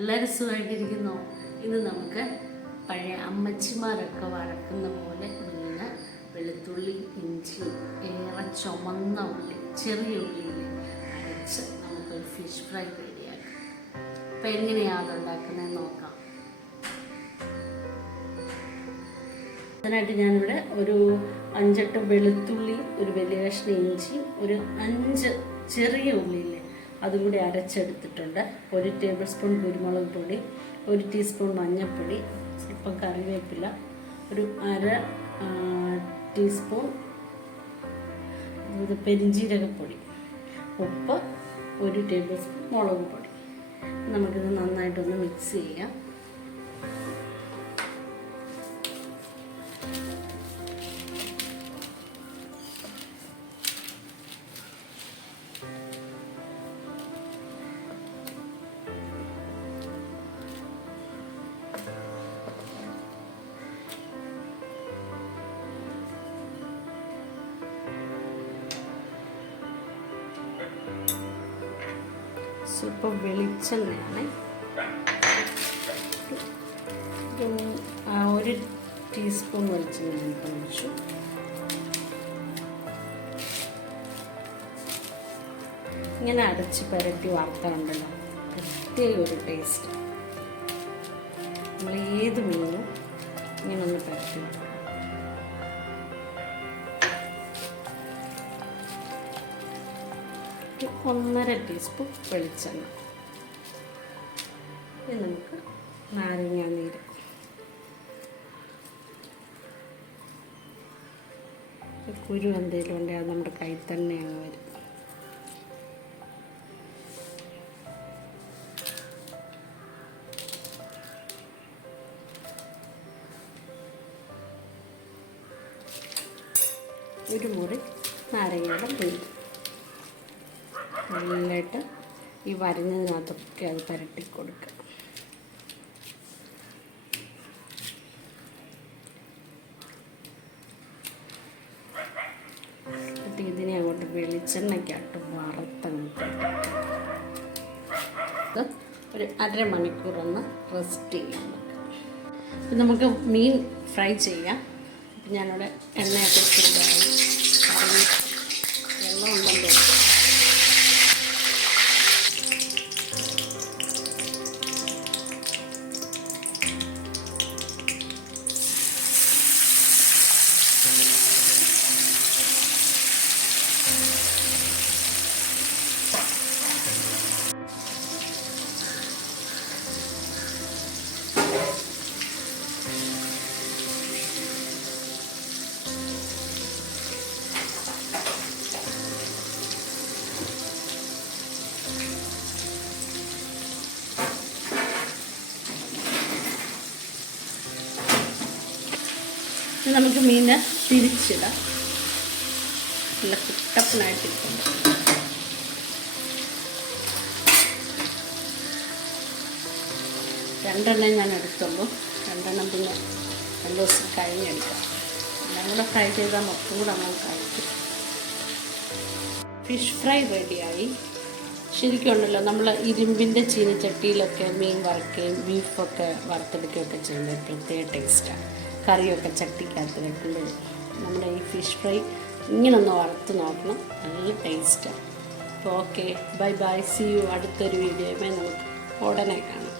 എല്ലാവരും സുഖമായിട്ടിരിക്കുന്നു. ഇന്ന് നമുക്ക് പഴയ അമ്മച്ചിമാരൊക്കെ വഴക്കുന്ന പോലെ മീന്, വെളുത്തുള്ളി, ഇഞ്ചി, ഏറെ ചുമന്ന ഉള്ളി, ചെറിയ ഉള്ളിയിൽ അരച്ച് നമുക്കൊരു ഫിഷ് ഫ്രൈ റെഡിയാക്കാം. അപ്പം എങ്ങനെയാണ് അതുണ്ടാക്കുന്നതെന്ന് നോക്കാം. അതിനായിട്ട് ഞാനിവിടെ ഒരു 5-8 വെളുത്തുള്ളി, ഒരു വലിയ കഷ്ണം ഇഞ്ചി, ഒരു 5 ചെറിയ ഉള്ളിയില്ലേ അതും കൂടി അരച്ചെടുത്തിട്ടുണ്ട്. 1 ടേബിൾ സ്പൂൺ കുരുമുളക് പൊടി, 1 ടീസ്പൂൺ മഞ്ഞൾപ്പൊടി, സ്വല്പം കറിവേപ്പില, ഒരു 1/2 ടീസ്പൂൺ പെരിഞ്ജീരകപ്പൊടി, ഉപ്പ്, 1 ടേബിൾ സ്പൂൺ മുളക് പൊടി. നമുക്കിത് നന്നായിട്ടൊന്ന് മിക്സ് ചെയ്യാം. സ്വല്പം വെളിച്ചെണ്ണയാണ്, 1 ടീസ്പൂൺ വെളിച്ചെണ്ണ ഒഴിച്ചു. ഇങ്ങനെ അടച്ച് പുരട്ടി വറുത്താണ്ടല്ലോ പ്രത്യേക ഒരു ടേസ്റ്റ്. നമ്മൾ ഏത് മീനും ഇങ്ങനെ ഒന്ന് പുരട്ടി 1.5 ടീസ്പൂൺ വെളിച്ചെണ്ണ. ഇനി നമുക്ക് നാരങ്ങാനീര്, കുരു എന്തെങ്കിലും ഉണ്ടെങ്കിൽ അത് നമ്മുടെ കയ്യിൽ തന്നെ അങ്ങ് വരും. ഒരു മുറി നാരങ്ങയുടെ നീര് നല്ലതായിട്ട് ഈ വരഞ്ഞതിനകത്തൊക്കെ അത് പുരട്ടി കൊടുക്കുക. എന്നിട്ട് ഇതിനെ അങ്ങോട്ട് വെളിച്ചെണ്ണയ്ക്കാട്ട് വറുത്തങ്ങോട്ട് ഒരു 1/2 മണിക്കൂറൊന്ന് റെസ്റ്റ് ചെയ്യാൻ വെക്കാം. നമുക്ക് മീൻ ഫ്രൈ ചെയ്യാം. അപ്പം ഞാനിവിടെ എണ്ണയൊക്കെ ചൂടായി വെള്ളം ഉണ്ടെന്ന് തോന്നുന്നു. നമുക്ക് മീനെ തിരിച്ചിടാം. നല്ല കുട്ടപ്പനായിട്ടിരിക്കുന്നു. രണ്ടെണ്ണം ഞാൻ എടുത്തുള്ളൂ. 2 പിന്നെ 2 ദിവസം കഴിഞ്ഞെടുക്കാം. എല്ലാം കൂടെ ഫ്രൈ ചെയ്താൽ മൊത്തം കൂടെ നമ്മൾ കഴിക്കും. ഫിഷ് ഫ്രൈ റെഡിയായി. ശരിക്കും ഉണ്ടല്ലോ, നമ്മൾ ഇരുമ്പിൻ്റെ ചീനച്ചട്ടിയിലൊക്കെ മീൻ വറുക്കുകയും ബീഫൊക്കെ വറുത്തെടുക്കുകയൊക്കെ ചെയ്യുന്നത് പ്രത്യേക ടേസ്റ്റാണ്. കറിയൊക്കെ ചട്ടിക്കകത്ത് വെക്കുമ്പോൾ നമ്മുടെ ഈ ഫിഷ് ഫ്രൈ ഇങ്ങനൊന്ന് വറുത്ത് നോക്കണം, നല്ല ടേസ്റ്റാണ്. അപ്പോൾ okay, bye bye, see you. അടുത്തൊരു വീഡിയോയുമായി നമുക്ക് ഉടനെ കാണാം.